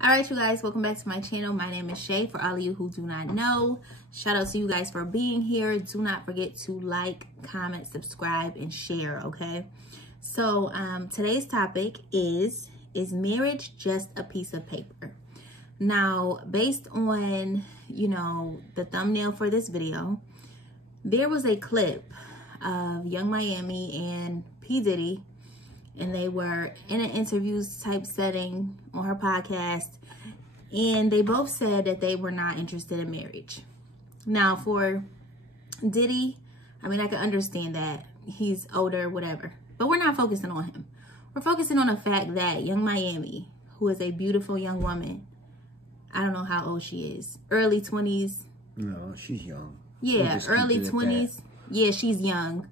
All right, you guys, welcome back to my channel. My name is Shay. For all of you who do not know, shout out to you guys for being here. Do not forget to like, comment, subscribe, and share, okay? So today's topic is marriage just a piece of paper? Now, based on, the thumbnail for this video, there was a clip of Young Miami and P. Diddy, and they were in an interviews type setting on her podcast, and they both said that they were not interested in marriage. Now, for Diddy, I mean, I can understand that. He's older, whatever. But we're not focusing on him. We're focusing on the fact that Young Miami, who is a beautiful young woman, I don't know how old she is, early 20s. No, she's young. Yeah, early 20s. Yeah, she's young.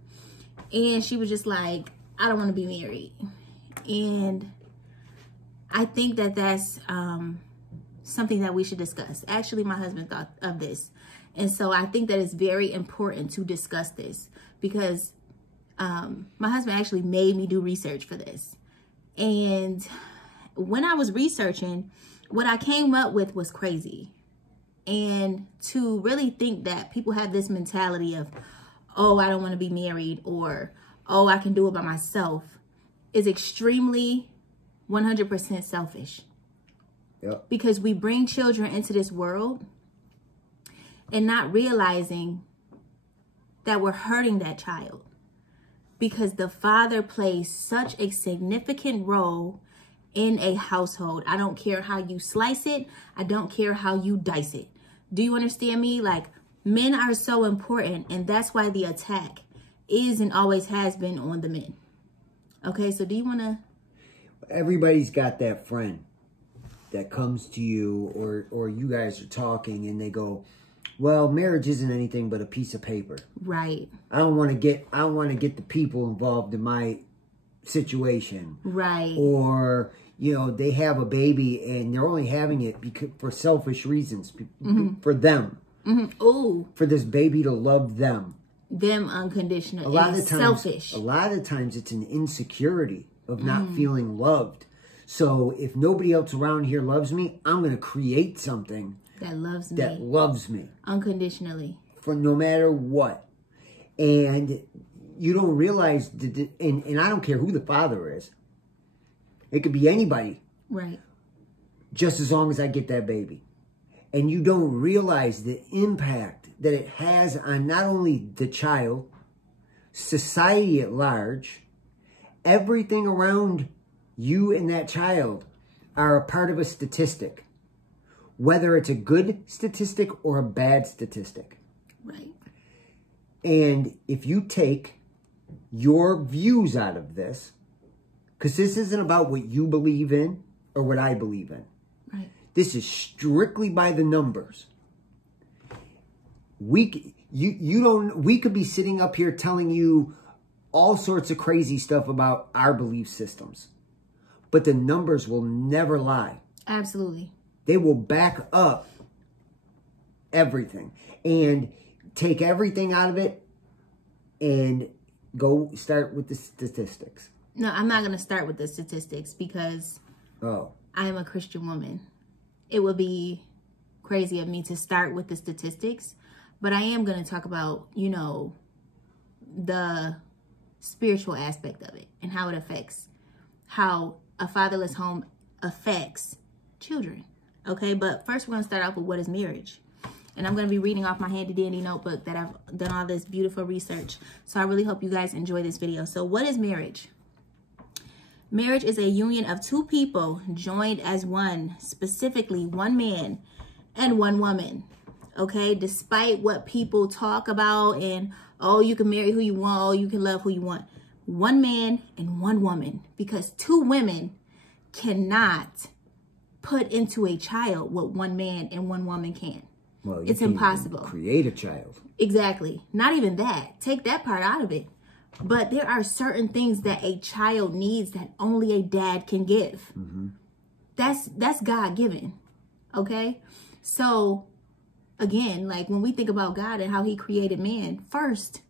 And she was just like, I don't want to be married. And I think that that's something that we should discuss. Actually, my husband thought of this. And so I think that it's very important to discuss this because my husband actually made me do research for this. And when I was researching, what I came up with was crazy. And to really think that people have this mentality of, oh, I don't want to be married, or oh, I can do it by myself, is extremely 100% selfish. Yep. Because we bring children into this world and not realizing that we're hurting that child, because the father plays such a significant role in a household. I don't care how you slice it. I don't care how you dice it. Do you understand me? Like, men are so important, and that's why the attack is and always has been on the men. Okay, so do you want to? Everybody's got that friend that comes to you, or you guys are talking and they go, well, marriage isn't anything but a piece of paper. Right. I don't want to get the people involved in my situation. Right. Or, they have a baby and they're only having it because, for selfish reasons, for them. Mm-hmm. Ooh. For this baby to love them. Them unconditional. A lot of times, selfish. A lot of times it's an insecurity of not feeling loved. So if nobody else around here loves me, I'm going to create something that loves me. Unconditionally. For no matter what. And you don't realize, and I don't care who the father is. It could be anybody. Right. Just as long as I get that baby. And you don't realize the impact that it has on not only the child, society at large, everything around you and that child are a part of a statistic. Whether it's a good statistic or a bad statistic. Right. And if you take your views out of this, because this isn't about what you believe in or what I believe in. Right. This is strictly by the numbers. We could be sitting up here telling you all sorts of crazy stuff about our belief systems. But the numbers will never lie. Absolutely. They will back up everything. And take everything out of it and go start with the statistics. No, I'm not going to start with the statistics because I am a Christian woman. It would be crazy of me to start with the statistics, but I am going to talk about, the spiritual aspect of it and how it affects, how a fatherless home affects children. Okay, but first we're going to start off with what is marriage. And I'm going to be reading off my handy dandy notebook that I've done all this beautiful research. So I really hope you guys enjoy this video. So what is marriage? Marriage is a union of two people joined as one, specifically one man and one woman. Okay, despite what people talk about and, oh, you can marry who you want, oh, you can love who you want. One man and one woman, because two women cannot put into a child what one man and one woman can. Well, it's impossible. Create a child. Exactly. Not even that. Take that part out of it. But there are certain things that a child needs that only a dad can give. Mm-hmm. That's God-given. Okay? So, again, like when we think about God and how he created man, first,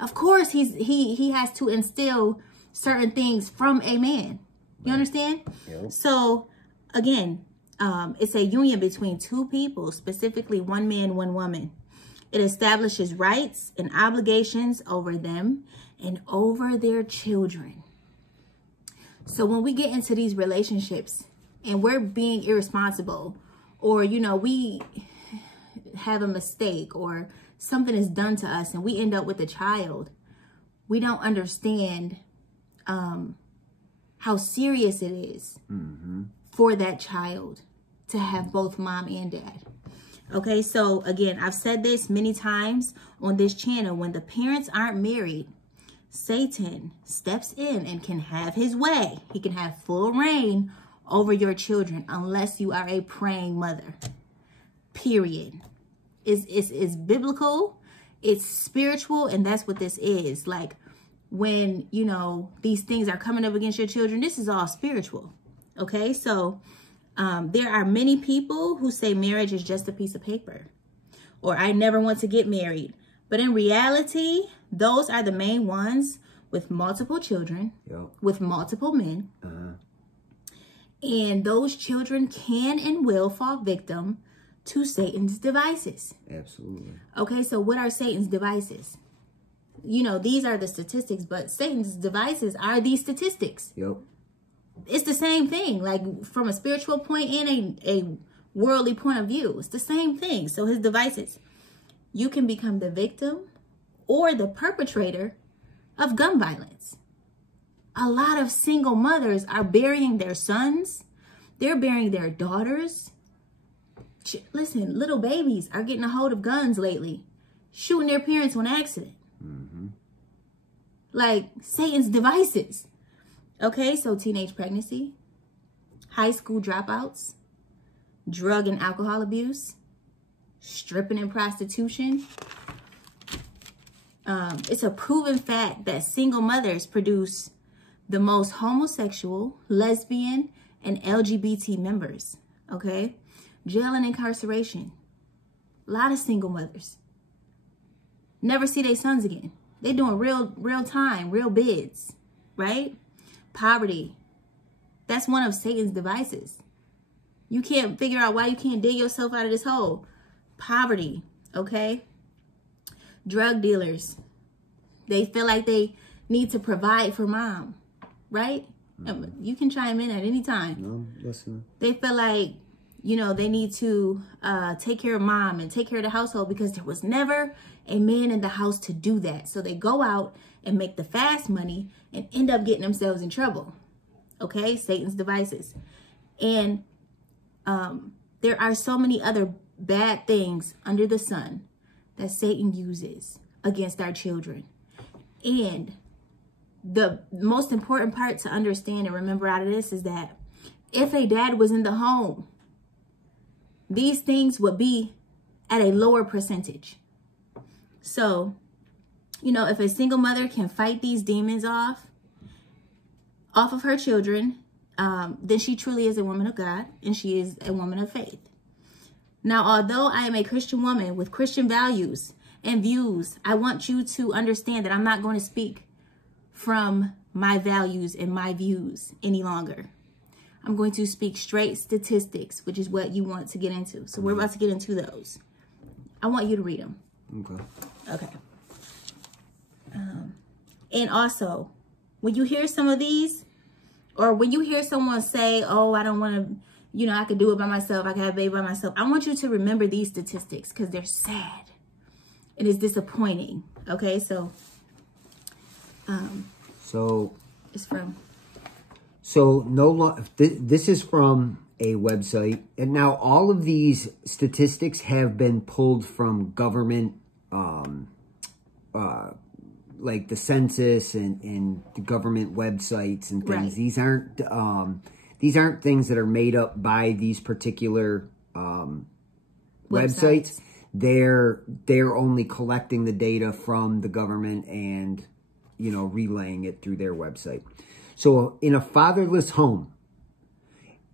of course, he has to instill certain things from a man. You understand? Yep. So, again, it's a union between two people, specifically one man, one woman. It establishes rights and obligations over them and over their children. So when we get into these relationships and we're being irresponsible, or, you know, we have a mistake or something is done to us and we end up with a child, we don't understand how serious it is for that child to have both mom and dad. Okay, so again, I've said this many times on this channel. When the parents aren't married, Satan steps in and can have his way. He can have full reign over your children unless you are a praying mother. Period. It's biblical, it's spiritual, and that's what this is. Like, when, you know, these things are coming up against your children, this is all spiritual. Okay, so there are many people who say marriage is just a piece of paper, or I never want to get married. But in reality, those are the main ones with multiple children, with multiple men. And those children can and will fall victim to Satan's devices. Absolutely. Okay, so what are Satan's devices? You know, these are the statistics, but Satan's devices are these statistics. Yep. It's the same thing, like from a spiritual point and a worldly point of view. It's the same thing. So his devices, you can become the victim or the perpetrator of gun violence. A lot of single mothers are burying their sons. They're burying their daughters. Listen, little babies are getting a hold of guns lately, shooting their parents on accident. Like Satan's devices. Okay, so teenage pregnancy, high school dropouts, drug and alcohol abuse, stripping and prostitution. It's a proven fact that single mothers produce the most homosexual, lesbian, and LGBT members. Okay, jail and incarceration. A lot of single mothers never see their sons again. They're doing real time, real bids, right? Poverty. That's one of Satan's devices. You can't figure out why you can't dig yourself out of this hole. Poverty, okay? Drug dealers. They feel like they need to provide for mom, right? You can chime in at any time. No, listen. They feel like, you know, they need to take care of mom and take care of the household because there was never a man in the house to do that. So they go out and make the fast money and end up getting themselves in trouble. Okay, Satan's devices. And there are so many other bad things under the sun that Satan uses against our children. And the most important part to understand and remember out of this is that if a dad was in the home, these things would be at a lower percentage. So, you know, if a single mother can fight these demons off of her children, then she truly is a woman of God and she is a woman of faith. Now, although I am a Christian woman with Christian values and views, I want you to understand that I'm not going to speak from my values and my views any longer. I'm going to speak straight statistics, which is what you want to get into. So we're about to get into those. I want you to read them. Okay. Okay. And also, when you hear some of these, or when you hear someone say, oh, I don't want to, you know, I could do it by myself, I can have a baby by myself, I want you to remember these statistics because they're sad. It is disappointing. Okay, so it's from. So this is from a website, and now all of these statistics have been pulled from government, like the census and the government websites and things. Right. These aren't things that are made up by these particular websites. They're only collecting the data from the government and, you know, relaying it through their website. So in a fatherless home,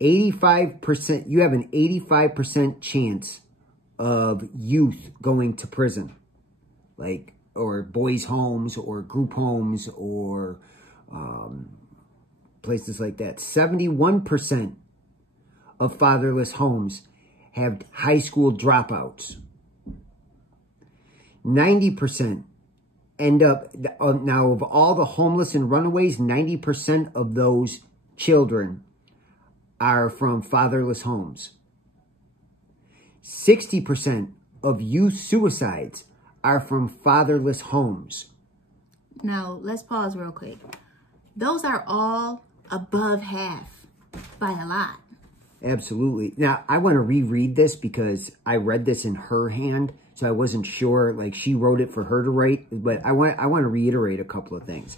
85%, you have an 85% chance of youth going to prison, like, or boys' homes or group homes or places like that. 71% of fatherless homes have high school dropouts. 90% end up, now of all the homeless and runaways, 90% of those children are from fatherless homes. 60% of youth suicides are from fatherless homes. Now, let's pause real quick. Those are all above half by a lot. Absolutely. Now, I want to reread this because I read this in her hand, so I wasn't sure, like she wrote it for her to write, but I want to reiterate a couple of things.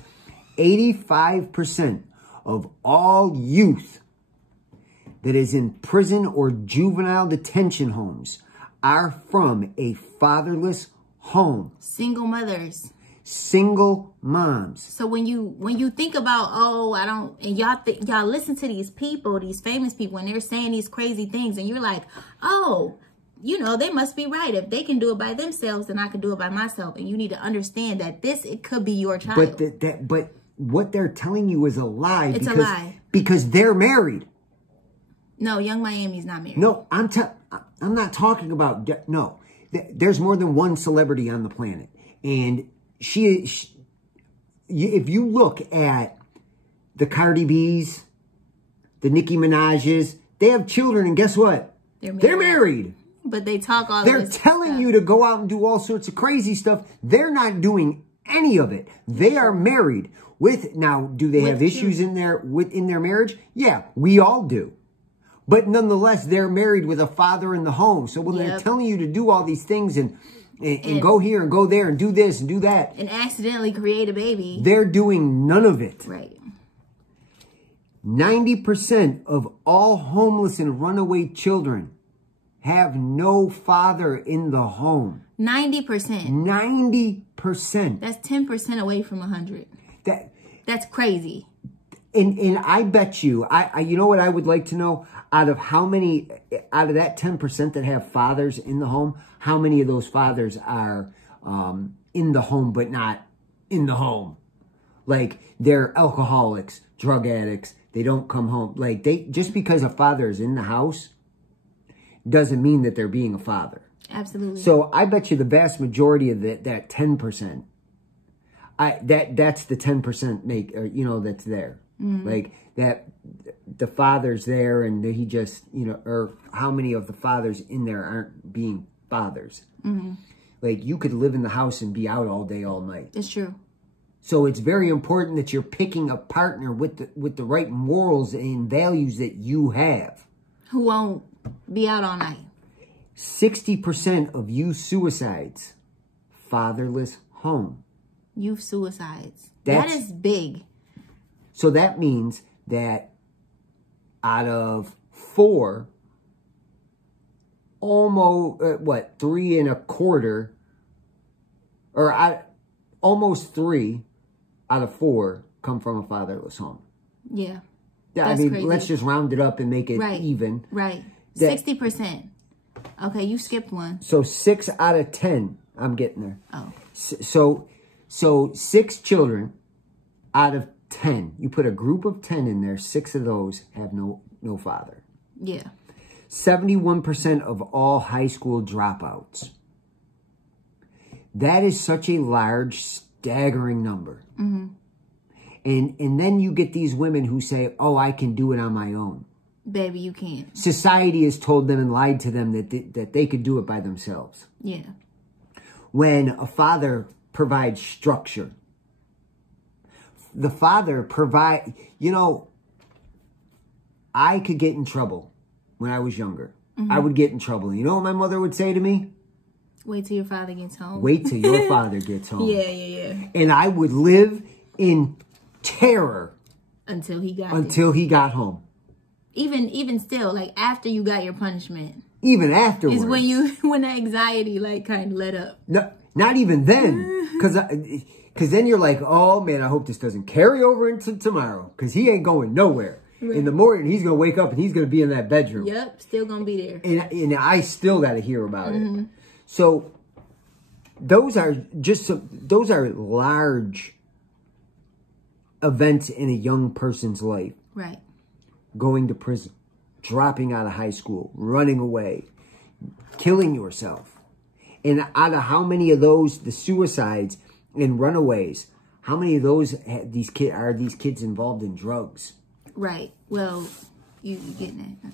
85% of all youth that is in prison or juvenile detention homes are from a fatherless home. Single mothers. Single moms. So when you think about, oh, I don't, and y'all listen to these people, these famous people, and they're saying these crazy things, and you're like, oh, you know, they must be right. If they can do it by themselves, then I can do it by myself. And you need to understand that it could be your child. But what they're telling you is a lie. It's a lie. Because they're married. No, Young Miami's not married. No, I'm not talking about, no. There's more than one celebrity on the planet. And if you look at the Cardi B's, the Nicki Minaj's, they have children, and guess what? They're married. But they talk all They're telling you to go out and do all sorts of crazy stuff. They're not doing any of it. They are married. Now, do they have issues in their marriage? Yeah, we all do. But nonetheless, they're married with a father in the home. So when they're telling you to do all these things and go here and go there and do this and do that. And accidentally create a baby. They're doing none of it. Right. 90% of all homeless and runaway children have no father in the home. 90%. 90%. That's 10% away from 100. That's crazy. And I bet you, you know what I would like to know? Out of that 10% that have fathers in the home, how many of those fathers are in the home but not in the home? Like, they're alcoholics, drug addicts, they don't come home. Like, just because a father is in the house doesn't mean that they're being a father. Absolutely. So I bet you the vast majority of that 10%, that's the 10% that's there. Mm-hmm. Like that the father's there and he just, or how many of the fathers in there aren't being fathers. Mm-hmm. Like, you could live in the house and be out all day, all night. It's true. So it's very important that you're picking a partner with the right morals and values that you have. Who won't be out all night. 60% of youth suicides, fatherless home. Youth suicides. That is big. So that means that out of 4, almost, 3 1/4, or almost 3 out of 4 come from a fatherless home. Yeah. I mean, crazy. Let's just round it up and make it even. Right. 60%. Okay, you skipped one. So 6 out of 10, I'm getting there. Oh. So 6 children out of 10. You put a group of 10 in there, 6 of those have no father. Yeah. 71% of all high school dropouts. That is such a large, staggering number. Mm-hmm. And then you get these women who say, oh, I can do it on my own. Baby, you can't. Society has told them and lied to them that they could do it by themselves. Yeah. When a father provides structure, the father I could get in trouble when I was younger. Mm-hmm. I would get in trouble. You know what my mother would say to me? Wait till your father gets home. Wait till your father gets home. Yeah. And I would live in terror until he got home. Even still, like after you got your punishment. Even afterwards. Is when the anxiety kind of let up. No, not even then. Because then you're like, oh man, I hope this doesn't carry over into tomorrow. Because he ain't going nowhere. Right. In the morning, he's going to wake up and he's going to be in that bedroom. Yep, still going to be there. And I still got to hear about it. So those are large events in a young person's life. Right. Going to prison, dropping out of high school, running away, killing yourself. And out of how many of those, the suicides and runaways, how many of those are these kids involved in drugs? Right. Well, you getting it.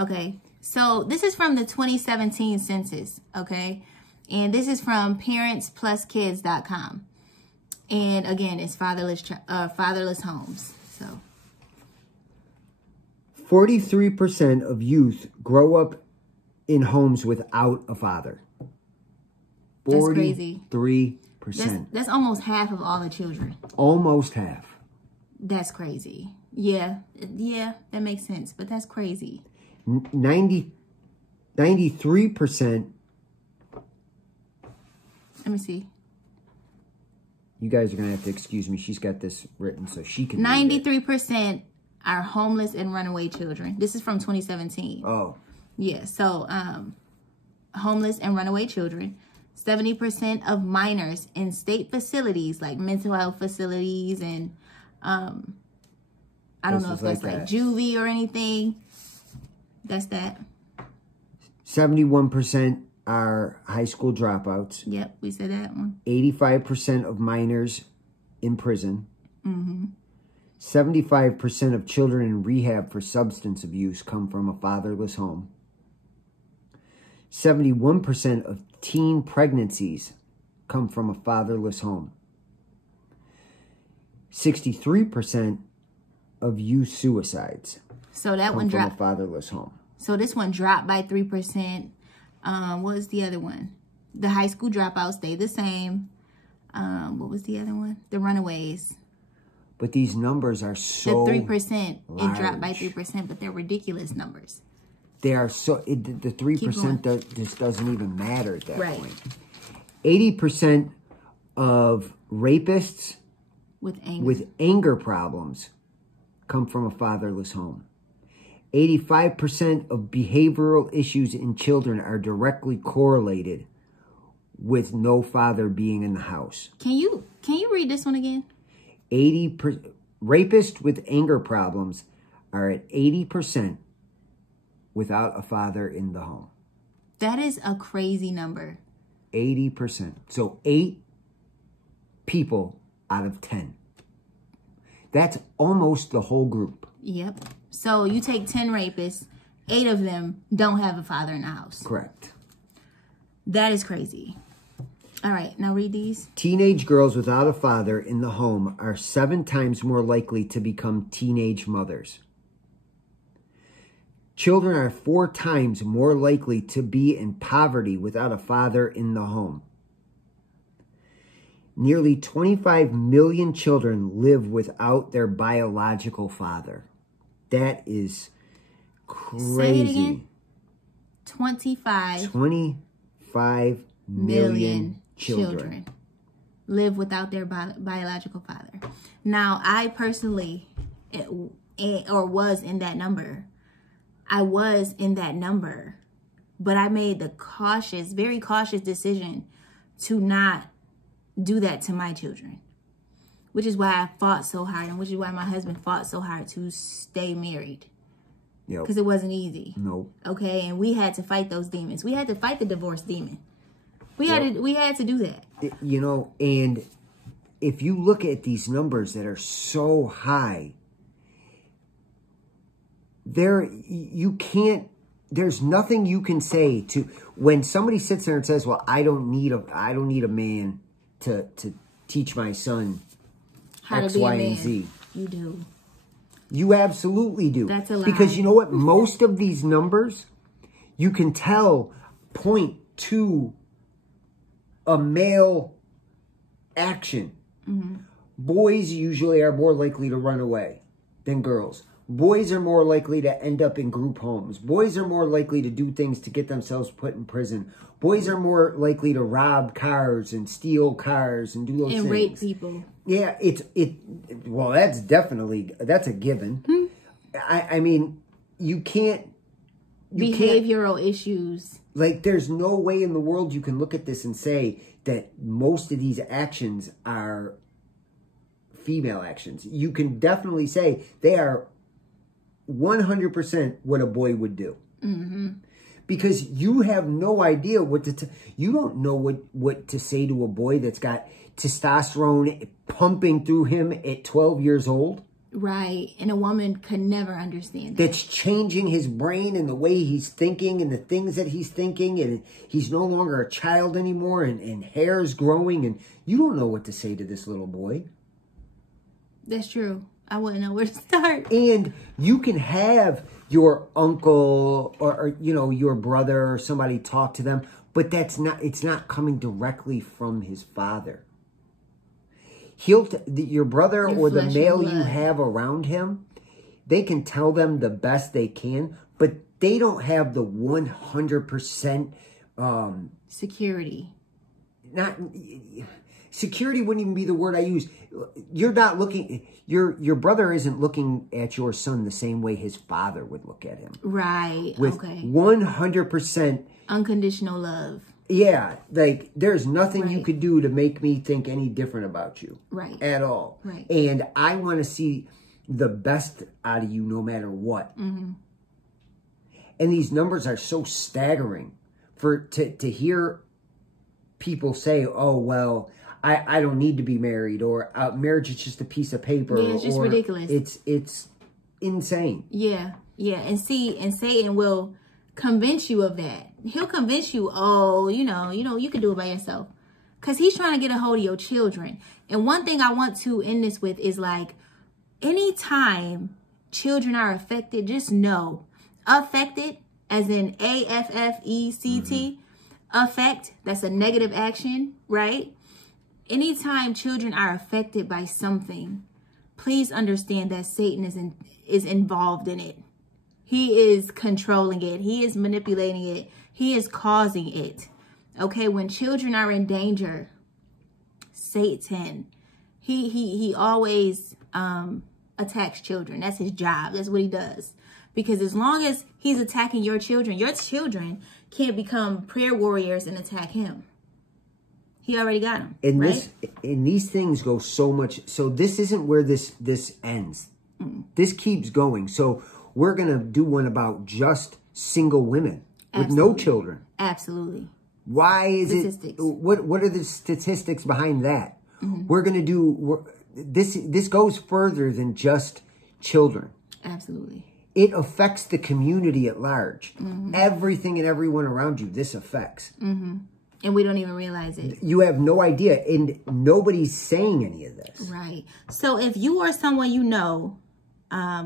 Okay. So this is from the 2017 census. Okay. And this is from parentspluskids.com. And again, it's fatherless homes. So 43% of youth grow up in homes without a father. 43%. That's crazy. 3%. That's almost half of all the children. Almost half. That's crazy. Yeah, that makes sense, but that's crazy. 93%. Let me see. You guys are going to have to excuse me. She's got this written so she can 93% are homeless and runaway children. This is from 2017. Oh. Yeah, so homeless and runaway children. 70% of minors in state facilities like mental health facilities and I don't know if that's like juvie or anything. That's that. 71% are high school dropouts. Yep, we said that one. 85% of minors in prison. 75% of children in rehab for substance abuse come from a fatherless home. 71% of teen pregnancies come from a fatherless home. 63% of youth suicides so that one dropped from a fatherless home. So this one dropped by 3%. What was the other one? The high school dropouts stayed the same. What was the other one? The runaways. But these numbers are so the 3%. large. It dropped by 3%, but they're ridiculous numbers. They are so the 3% just doesn't even matter at that point. 80% of rapists with anger problems come from a fatherless home. 85% of behavioral issues in children are directly correlated with no father being in the house. Can you read this one again? Rapists with anger problems are at 80% without a father in the home. That is a crazy number. 80%. So 8 people out of 10. That's almost the whole group. Yep. So you take 10 rapists, 8 of them don't have a father in the house. Correct. That is crazy. All right, now read these. Teenage girls without a father in the home are 7 times more likely to become teenage mothers. Children are 4 times more likely to be in poverty without a father in the home. Nearly 25 million children live without their biological father. That is crazy. Say it again. 25 million children live without their biological father. Now, I personally was in that number. I was in that number, but I made the very cautious decision to not do that to my children, which is why I fought so hard and which is why my husband fought so hard to stay married. Because it wasn't easy. Nope. Okay, and we had to fight those demons. We had to fight the divorce demon. We had to do that. You know, and if you look at these numbers that are so high, there's nothing you can say to when somebody sits there and says, "Well, I don't need a man to teach my son how X, to be Y, a man." and Z." You do. You absolutely do. That's a lie. Because you know what? Most of these numbers, you can tell, point to a male action. Boys usually are more likely to run away than girls. Boys are more likely to end up in group homes. Boys are more likely to do things to get themselves put in prison. Boys are more likely to rob cars and steal cars and do those things. And rape people. Yeah, well, that's a given. I mean, you can't. Behavioral issues. Like, there's no way in the world you can look at this and say that most of these actions are female actions. You can definitely say they are 100% what a boy would do. Because you have no idea what to... You don't know what to say to a boy that's got testosterone pumping through him at 12 years old. Right. And a woman could never understand that. That's changing his brain and the way he's thinking and the things that he's thinking. And he's no longer a child anymore. And hair's growing. And you don't know what to say to this little boy. That's true. I wouldn't know where to start. And you can have your uncle or you know, your brother or somebody talk to them. But it's not coming directly from his father. Your brother or the male you have around him, they can tell them the best they can, but they don't have the 100% security. Security wouldn't even be the word I use. You're not looking, your brother isn't looking at your son the same way his father would look at him. Right. With 100% unconditional love. Yeah, like there's nothing you could do to make me think any different about you. Right. At all. Right. And I want to see the best out of you no matter what. And these numbers are so staggering to hear people say, oh, well, I don't need to be married, or marriage is just a piece of paper. Yeah, it's just ridiculous. It's insane. Yeah. Yeah. And Satan will convince you of that. He'll convince you, oh, you can do it by yourself. Because he's trying to get a hold of your children. And one thing I want to end this with is like, anytime children are affected, just know, affected, as in AFFECT, affect, that's a negative action, right? Anytime children are affected by something, please understand that Satan is involved in it. He is controlling it. He is manipulating it. He is causing it. Okay, when children are in danger, Satan, he always attacks children. That's his job. That's what he does. Because as long as he's attacking your children can't become prayer warriors and attack him. He already got them. And these things go so much. So this isn't where this ends. This keeps going. So we're going to do one about just single women with no children. Absolutely. Why is it? What are the statistics behind that? We're going to do this goes further than just children. Absolutely. It affects the community at large. Everything and everyone around you, this affects. And we don't even realize it. You have no idea. And nobody's saying any of this. Right. So if you or someone you know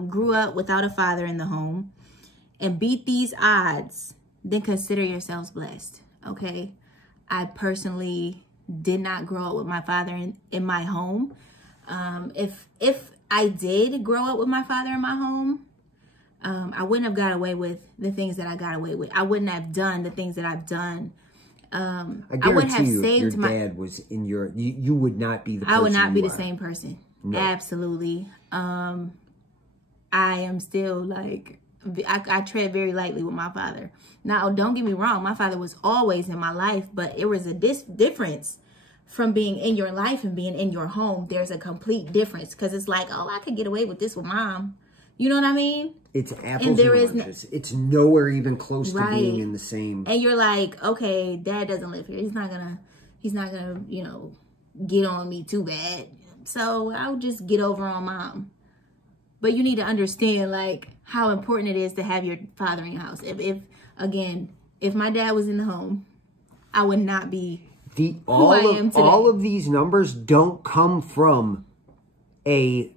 grew up without a father in the home and beat these odds, then consider yourselves blessed. Okay. I personally did not grow up with my father in my home. If I did grow up with my father in my home, I wouldn't have got away with the things that I got away with. I wouldn't have done the things that I've done. I guarantee you, your dad was in your, you would not be the person. I would not be the same person. No. Absolutely. I am still like, I tread very lightly with my father. Now, don't get me wrong. My father was always in my life, but it was a difference from being in your life and being in your home. There's a complete difference because it's like, oh, I could get away with this with mom. You know what I mean? It's apples and oranges. It's nowhere even close to being in the same. And you're like, okay, dad doesn't live here. He's not gonna, get on me too bad. So I'll just get over on mom. But you need to understand, like, how important it is to have your father in your house. If my dad was in the home, I would not be who I am today. All of these numbers don't come from a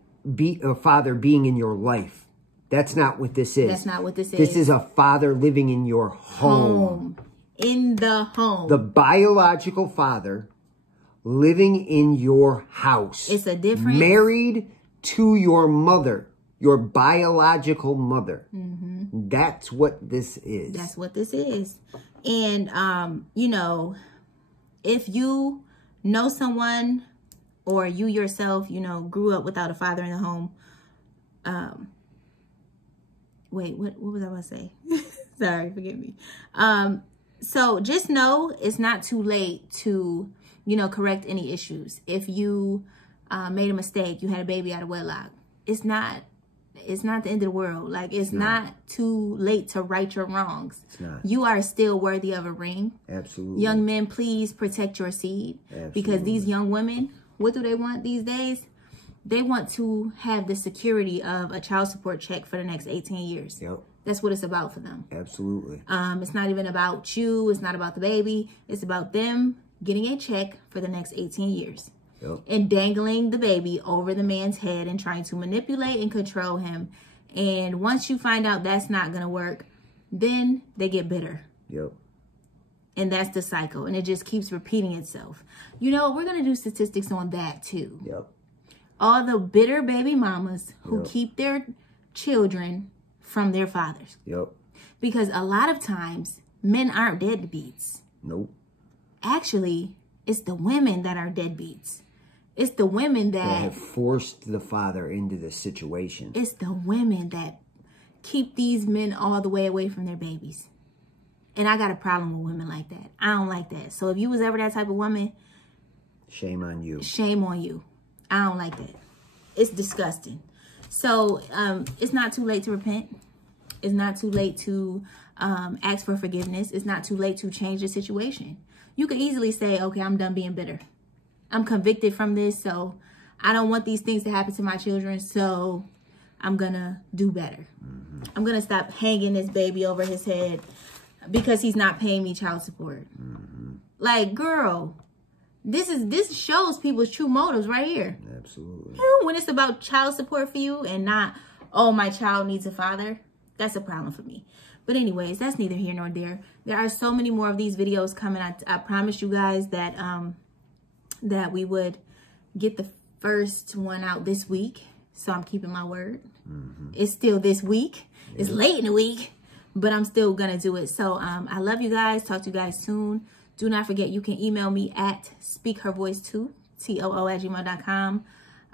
father being in your life. That's not what this is. That's not what this is. This is a father living in your home. In the home. The biological father living in your house. It's a difference. Married to your mother, your biological mother. That's what this is. That's what this is. And, if you know someone or you yourself, grew up without a father in the home, wait, what was I going to say? Sorry, forgive me. So just know it's not too late to, correct any issues. If you made a mistake, you had a baby out of wedlock, it's not it's not the end of the world. Like, it's not too late to right your wrongs. It's not. You are still worthy of a ring. Absolutely. Young men, please protect your seed. Absolutely. Because these young women, what do they want these days? They want to have the security of a child support check for the next 18 years. Yep. That's what it's about for them. Absolutely. It's not even about you. It's not about the baby. It's about them getting a check for the next 18 years. Yep. And dangling the baby over the man's head and trying to manipulate and control him. And once you find out that's not going to work, then they get bitter. Yep. And that's the cycle. And it just keeps repeating itself. You know, we're going to do statistics on that too. Yep. All the bitter baby mamas who Yep. keep their children from their fathers. Yep. Because a lot of times, men aren't deadbeats. Nope. Actually, it's the women that are deadbeats. It's the women They that have forced the father into the situation. it's the women that keep these men all the way away from their babies. And I got a problem with women like that. I don't like that. So if you was ever that type of woman, Shame on you. shame on you. I don't like that. It's disgusting. So it's not too late to repent. It's not too late to ask for forgiveness. It's not too late to change the situation. You could easily say, okay, I'm done being bitter. I'm convicted from this, so I don't want these things to happen to my children, so I'm going to do better. Mm-hmm. I'm going to stop hanging this baby over his head because he's not paying me child support. Mm-hmm. Like, girl, this shows people's true motives right here. Absolutely. When it's about child support for you and not, oh, my child needs a father, that's a problem for me. But anyways, that's neither here nor there. There are so many more of these videos coming. I promised you guys that that we would get the first one out this week. So I'm keeping my word. Mm-hmm. It's still this week. Yep. It's late in the week, but I'm still going to do it. So I love you guys. Talk to you guys soon. Do not forget, you can email me at speakhervoice2, TOO@gmail.com.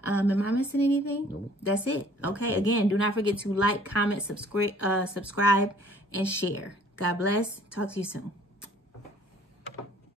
Am I missing anything? Nope. That's it. Okay. Again, do not forget to like, comment, subscribe, and share. God bless. Talk to you soon.